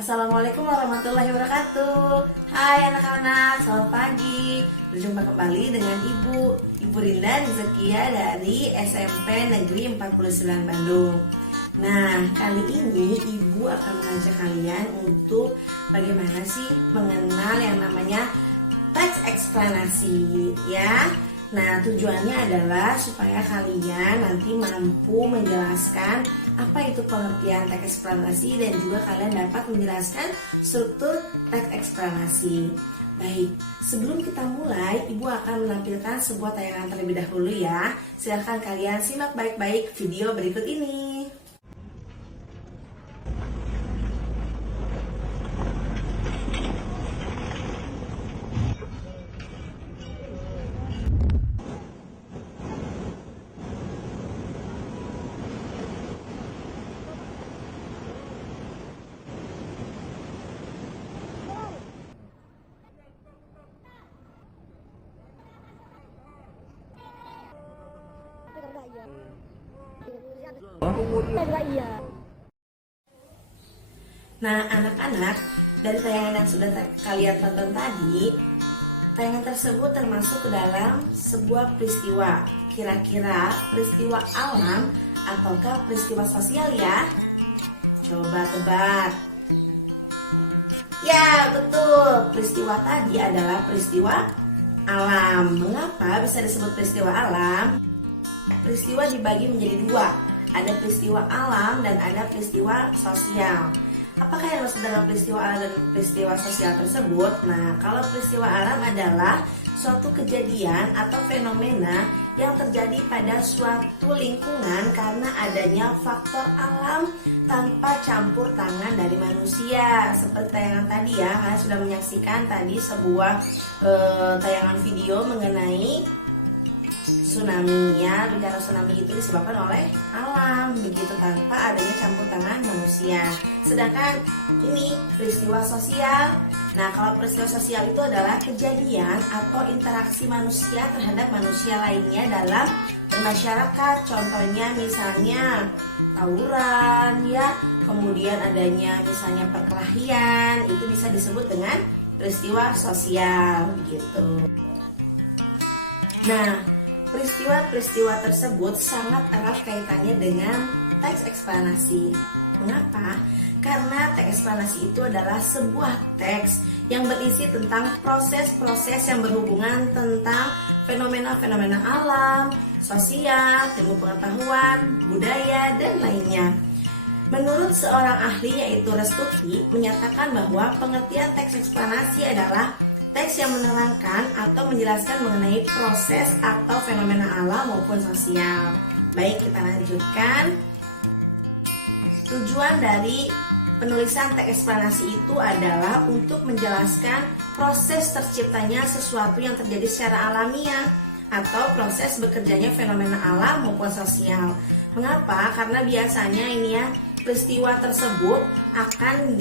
Assalamualaikum warahmatullahi wabarakatuh. Hai anak-anak, selamat pagi. Berjumpa kembali dengan Ibu Rinda Nizakia dari SMP Negeri 49 Bandung. Nah, kali ini Ibu akan mengajak kalian untuk bagaimana sih mengenal yang namanya teks eksplanasi ya. Nah, tujuannya adalah supaya kalian nanti mampu menjelaskan apa itu pengertian teks eksplanasi dan juga kalian dapat menjelaskan struktur teks eksplanasi. Baik, sebelum kita mulai, Ibu akan menampilkan sebuah tayangan terlebih dahulu ya. Silahkan kalian simak baik-baik video berikut ini. Nah, anak-anak, dari tayangan yang sudah kalian tonton tadi, tayangan tersebut termasuk ke dalam sebuah peristiwa. Kira-kira peristiwa alam ataukah peristiwa sosial ya? Coba tebak. Ya, betul. Peristiwa tadi adalah peristiwa alam. Mengapa bisa disebut peristiwa alam? Peristiwa dibagi menjadi dua. Ada peristiwa alam dan ada peristiwa sosial. Apakah yang maksud dalam peristiwa alam dan peristiwa sosial tersebut? Nah, kalau peristiwa alam adalah suatu kejadian atau fenomena yang terjadi pada suatu lingkungan karena adanya faktor alam tanpa campur tangan dari manusia. Seperti tayangan tadi ya, kalian sudah menyaksikan tadi sebuah tayangan video mengenai tsunami ya. Bencana tsunami itu disebabkan oleh alam, begitu, tanpa adanya campur tangan manusia. Sedangkan ini peristiwa sosial. Nah, kalau peristiwa sosial itu adalah kejadian atau interaksi manusia terhadap manusia lainnya dalam bermasyarakat. Contohnya misalnya tawuran ya, kemudian adanya misalnya perkelahian, itu bisa disebut dengan peristiwa sosial gitu. Nah, peristiwa-peristiwa tersebut sangat erat kaitannya dengan teks eksplanasi. Mengapa? Karena teks eksplanasi itu adalah sebuah teks yang berisi tentang proses-proses yang berhubungan tentang fenomena-fenomena alam, sosial, ilmu pengetahuan, budaya, dan lainnya. Menurut seorang ahli yaitu Restuti menyatakan bahwa pengertian teks eksplanasi adalah teks yang menerangkan atau menjelaskan mengenai proses atau fenomena alam maupun sosial. Baik, kita lanjutkan. Tujuan dari penulisan teks eksplanasi itu adalah untuk menjelaskan proses terciptanya sesuatu yang terjadi secara alamiah atau proses bekerjanya fenomena alam maupun sosial. Mengapa? Karena biasanya ini ya, peristiwa tersebut akan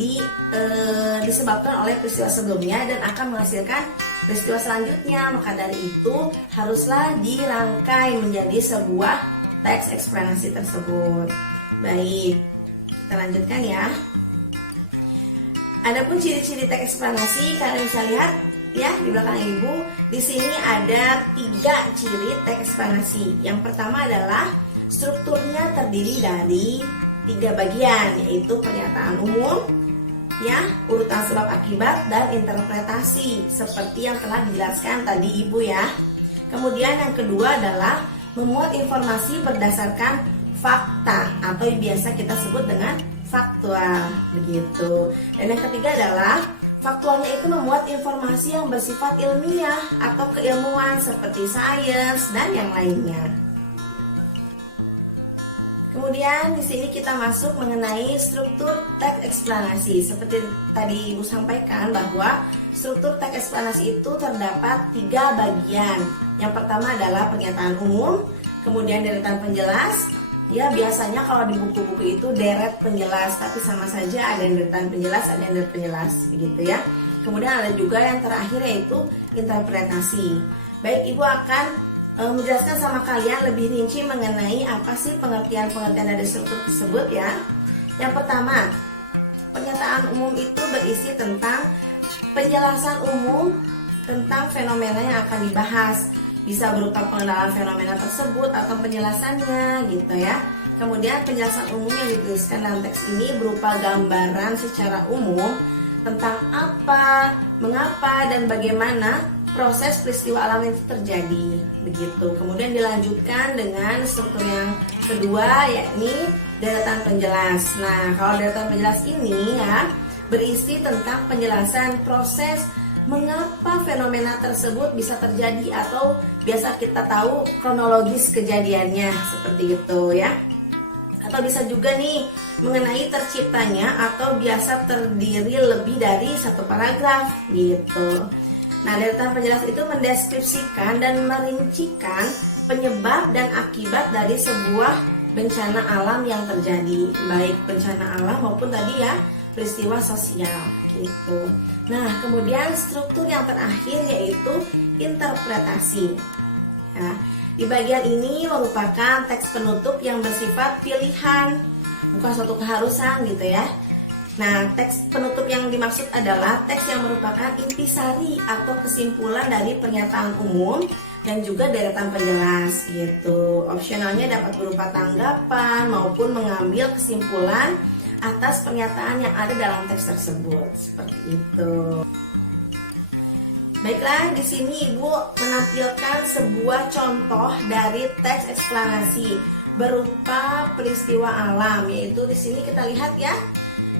disebabkan oleh peristiwa sebelumnya dan akan menghasilkan peristiwa selanjutnya. Maka dari itu haruslah dirangkai menjadi sebuah teks eksplanasi tersebut. Baik, kita lanjutkan ya. Adapun ciri-ciri teks eksplanasi, kalian bisa lihat ya di belakang Ibu. Di sini ada 3 ciri teks eksplanasi. Yang pertama adalah strukturnya terdiri dari 3 bagian, yaitu pernyataan umum, ya, urutan sebab akibat, dan interpretasi seperti yang telah dijelaskan tadi Ibu ya. Kemudian yang kedua adalah memuat informasi berdasarkan fakta atau biasa kita sebut dengan faktual, begitu. Dan yang ketiga adalah faktualnya itu memuat informasi yang bersifat ilmiah atau keilmuan seperti sains dan yang lainnya. Kemudian di sini kita masuk mengenai struktur teks eksplanasi. Seperti tadi Ibu sampaikan bahwa struktur teks eksplanasi itu terdapat 3 bagian. Yang pertama adalah pernyataan umum, kemudian deretan penjelas. Ya, biasanya kalau di buku-buku itu deret penjelas, tapi sama saja ada yang deretan penjelas, ada yang deret penjelas, begitu ya. Kemudian ada juga yang terakhir yaitu interpretasi. Baik, Ibu akan menjelaskan sama kalian lebih rinci mengenai apa sih pengertian dari struktur tersebut ya. Yang pertama, Pernyataan umum itu berisi tentang penjelasan umum tentang fenomena yang akan dibahas. Bisa berupa pengenalan fenomena tersebut atau penjelasannya gitu ya. Kemudian penjelasan umum yang dituliskan dalam teks ini berupa gambaran secara umum tentang apa, mengapa, dan bagaimana proses peristiwa alam itu terjadi. Begitu. Kemudian dilanjutkan dengan struktur yang kedua, yakni deretan penjelas. Nah, kalau deretan penjelas ini ya berisi tentang penjelasan proses mengapa fenomena tersebut bisa terjadi atau biasa kita tahu kronologis kejadiannya seperti itu ya. Atau bisa juga nih mengenai terciptanya atau biasa terdiri lebih dari satu paragraf gitu. Nah, deretan penjelas itu mendeskripsikan dan merincikan penyebab dan akibat dari sebuah bencana alam yang terjadi, baik bencana alam maupun tadi ya peristiwa sosial gitu. Nah, kemudian struktur yang terakhir yaitu interpretasi. Ya, di bagian ini merupakan teks penutup yang bersifat pilihan, bukan suatu keharusan gitu ya. Nah, teks penutup yang dimaksud adalah teks yang merupakan intisari atau kesimpulan dari pernyataan umum dan juga deretan penjelas gitu. Opsionalnya dapat berupa tanggapan maupun mengambil kesimpulan atas pernyataan yang ada dalam teks tersebut. Seperti itu. Baiklah, di sini Ibu menampilkan sebuah contoh dari teks eksplanasi berupa peristiwa alam, yaitu di sini kita lihat ya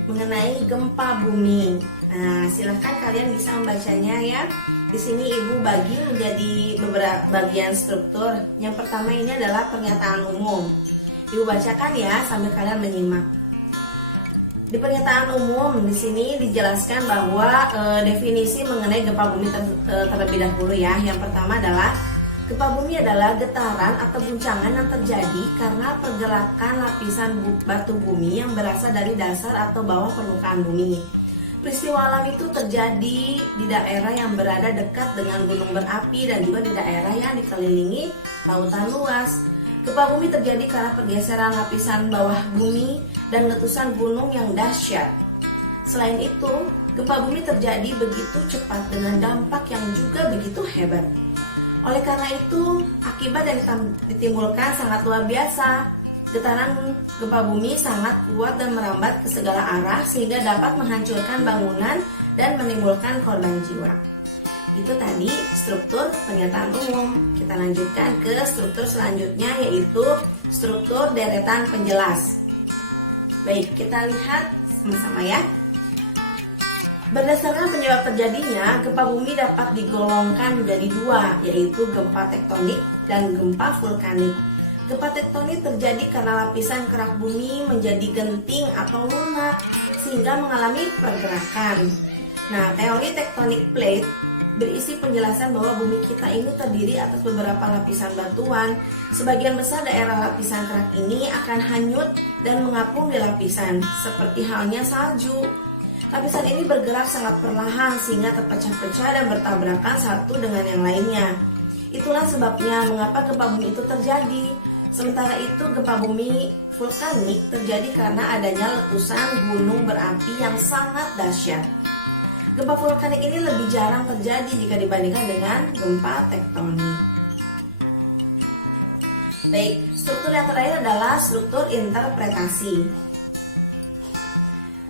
mengenai gempa bumi. Nah, silahkan kalian bisa membacanya ya. Di sini Ibu bagi menjadi beberapa bagian struktur. Yang pertama ini adalah pernyataan umum. Ibu bacakan ya sambil kalian menyimak. Di pernyataan umum di sini dijelaskan bahwa definisi mengenai gempa bumi terlebih dahulu ya. Yang pertama adalah gempa bumi adalah getaran atau guncangan yang terjadi karena pergerakan lapisan batu bumi yang berasal dari dasar atau bawah permukaan bumi. Peristiwa alam itu terjadi di daerah yang berada dekat dengan gunung berapi dan juga di daerah yang dikelilingi lautan luas. Gempa bumi terjadi karena pergeseran lapisan bawah bumi dan letusan gunung yang dahsyat. Selain itu, gempa bumi terjadi begitu cepat dengan dampak yang juga begitu hebat. Oleh karena itu, akibat yang ditimbulkan sangat luar biasa. Getaran gempa bumi sangat kuat dan merambat ke segala arah sehingga dapat menghancurkan bangunan dan menimbulkan korban jiwa. Itu tadi struktur pernyataan umum. Kita lanjutkan ke struktur selanjutnya, yaitu struktur deretan penjelas. Baik, kita lihat sama-sama ya. Berdasarkan penyebab terjadinya, gempa bumi dapat digolongkan menjadi dua, yaitu gempa tektonik dan gempa vulkanik. Gempa tektonik terjadi karena lapisan kerak bumi menjadi genting atau lunak sehingga mengalami pergerakan. Nah, teori tectonic plate berisi penjelasan bahwa bumi kita ini terdiri atas beberapa lapisan batuan. Sebagian besar daerah lapisan kerak ini akan hanyut dan mengapung di lapisan, seperti halnya salju. Lapisan ini bergerak sangat perlahan sehingga terpecah-pecah dan bertabrakan satu dengan yang lainnya. Itulah sebabnya mengapa gempa bumi itu terjadi. Sementara itu, gempa bumi vulkanik terjadi karena adanya letusan gunung berapi yang sangat dahsyat. Gempa vulkanik ini lebih jarang terjadi jika dibandingkan dengan gempa tektonik. Baik, struktur yang terakhir adalah struktur interpretasi.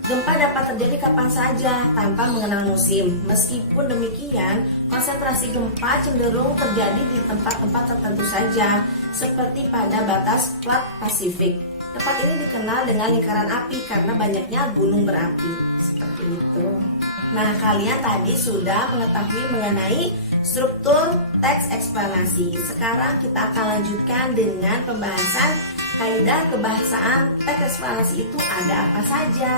Gempa dapat terjadi kapan saja tanpa mengenal musim. Meskipun demikian, konsentrasi gempa cenderung terjadi di tempat-tempat tertentu saja, seperti pada batas plat Pasifik. Tempat ini dikenal dengan lingkaran api karena banyaknya gunung berapi. Seperti itu. Nah, kalian tadi sudah mengetahui mengenai struktur teks eksplanasi. Sekarang kita akan lanjutkan dengan pembahasan kaidah kebahasaan teks eksplanasi itu ada apa saja.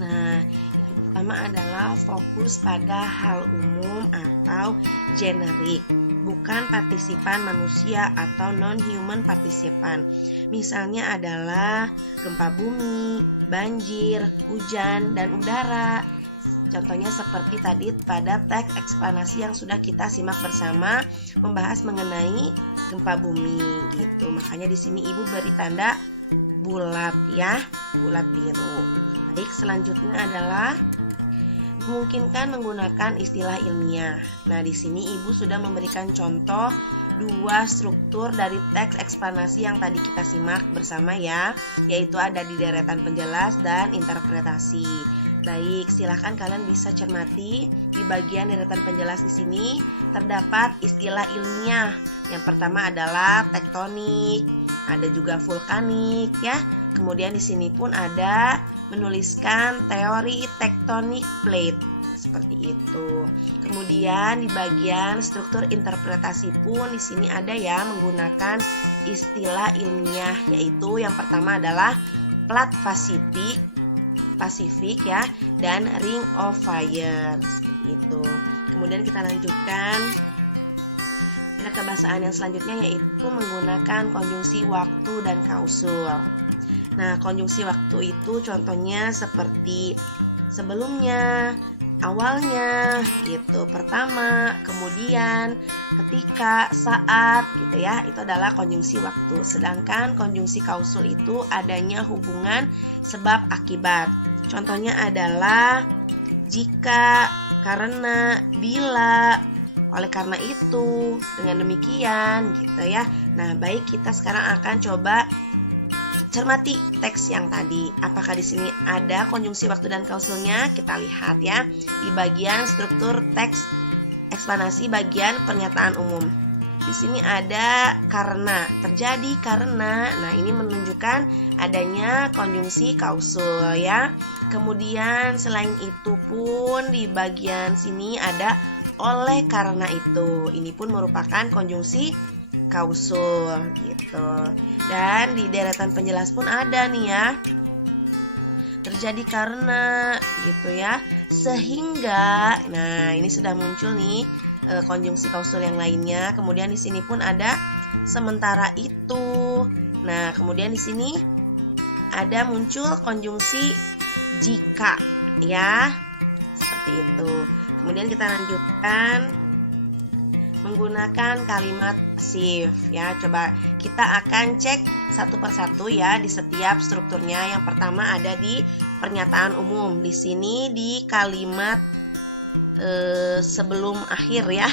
Nah, yang pertama adalah fokus pada hal umum atau generik, bukan partisipan manusia atau non-human partisipan. Misalnya adalah gempa bumi, banjir, hujan, dan udara. Contohnya seperti tadi pada teks eksplanasi yang sudah kita simak bersama membahas mengenai gempa bumi gitu. Makanya di sini Ibu beri tanda bulat ya, bulat biru. Baik, selanjutnya adalah memungkinkan menggunakan istilah ilmiah. Nah, di sini Ibu sudah memberikan contoh dua struktur dari teks eksplanasi yang tadi kita simak bersama ya, yaitu ada di deretan penjelas dan interpretasi. Baik, silahkan kalian bisa cermati di bagian deretan penjelas di sini terdapat istilah ilmiah. Yang pertama adalah tektonik, ada juga vulkanik ya. Kemudian di sini pun ada menuliskan teori tektonik plate seperti itu. Kemudian di bagian struktur interpretasi pun di sini ada ya menggunakan istilah ilmiah, yaitu yang pertama adalah plat Pasifik ya, dan Ring of Fire seperti itu. Kemudian kita lanjutkan pada kebahasaan yang selanjutnya, yaitu menggunakan konjungsi waktu dan kausul. Nah, konjungsi waktu itu contohnya seperti sebelumnya, awalnya gitu, pertama, kemudian, ketika, saat gitu ya. Itu adalah konjungsi waktu. Sedangkan konjungsi kausul itu adanya hubungan sebab akibat. Contohnya adalah jika, karena, bila, oleh karena itu, dengan demikian gitu ya. Nah, baik, kita sekarang akan coba cermati teks yang tadi. Apakah di sini ada konjungsi waktu dan kausulnya? Kita lihat ya di bagian struktur teks eksplanasi bagian pernyataan umum. Di sini ada karena, terjadi karena. Nah, ini menunjukkan adanya konjungsi kausul ya. Kemudian selain itu pun di bagian sini ada oleh karena itu. Ini pun merupakan konjungsi kausul gitu. Dan di deretan penjelas pun ada nih ya, terjadi karena gitu ya, sehingga. Nah, ini sudah muncul nih konjungsi kausul yang lainnya. Kemudian di sini pun ada sementara itu. Nah, kemudian di sini ada muncul konjungsi jika ya, seperti itu. Kemudian kita lanjutkan menggunakan kalimat pasif ya. Coba kita akan cek satu persatu ya di setiap strukturnya. Yang pertama ada di pernyataan umum. Di sini di kalimat sebelum akhir ya.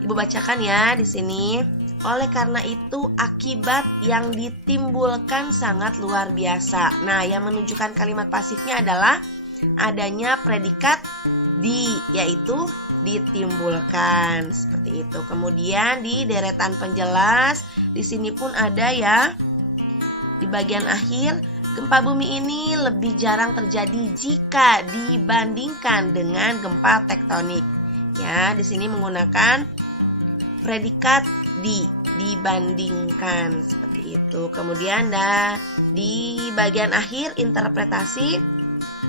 Ibu bacakan ya di sini. Oleh karena itu akibat yang ditimbulkan sangat luar biasa. Nah, yang menunjukkan kalimat pasifnya adalah adanya predikat di, yaitu ditimbulkan seperti itu. Kemudian di deretan penjelas di sini pun ada ya. Di bagian akhir, gempa bumi ini lebih jarang terjadi jika dibandingkan dengan gempa tektonik. Ya, di sini menggunakan predikat dibandingkan seperti itu. Kemudian di bagian akhir interpretasi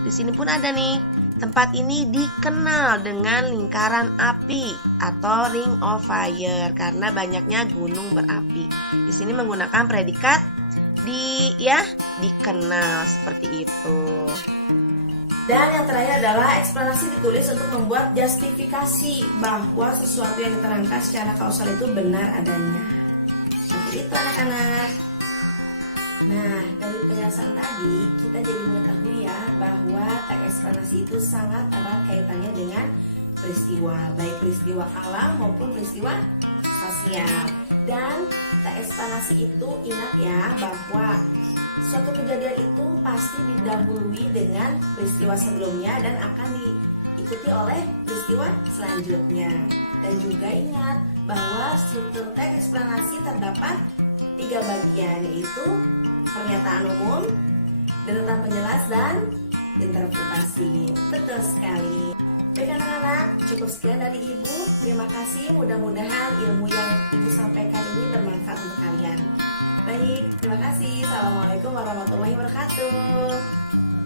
di sini pun ada nih. Tempat ini dikenal dengan lingkaran api atau ring of fire karena banyaknya gunung berapi. Di sini menggunakan predikat dikenal seperti itu. Dan yang terakhir adalah eksplanasi ditulis untuk membuat justifikasi bahwa sesuatu yang diterangkan secara kausal itu benar adanya. Seperti itu anak-anak. Nah, dari penjelasan tadi kita jadi mengetahui ya bahwa teks eksplanasi itu sangat erat kaitannya dengan peristiwa, baik peristiwa alam maupun peristiwa sosial. Dan teks eksplanasi itu ingat ya bahwa suatu kejadian itu pasti didahului dengan peristiwa sebelumnya dan akan diikuti oleh peristiwa selanjutnya. Dan juga ingat bahwa struktur teks eksplanasi terdapat 3 bagian, yaitu pernyataan umum, deretan penjelas, dan interpretasi. Betul sekali. Baik anak-anak, cukup sekian dari Ibu. Terima kasih, mudah-mudahan ilmu yang Ibu sampaikan ini bermanfaat untuk kalian. Baik, terima kasih. Assalamualaikum warahmatullahi wabarakatuh.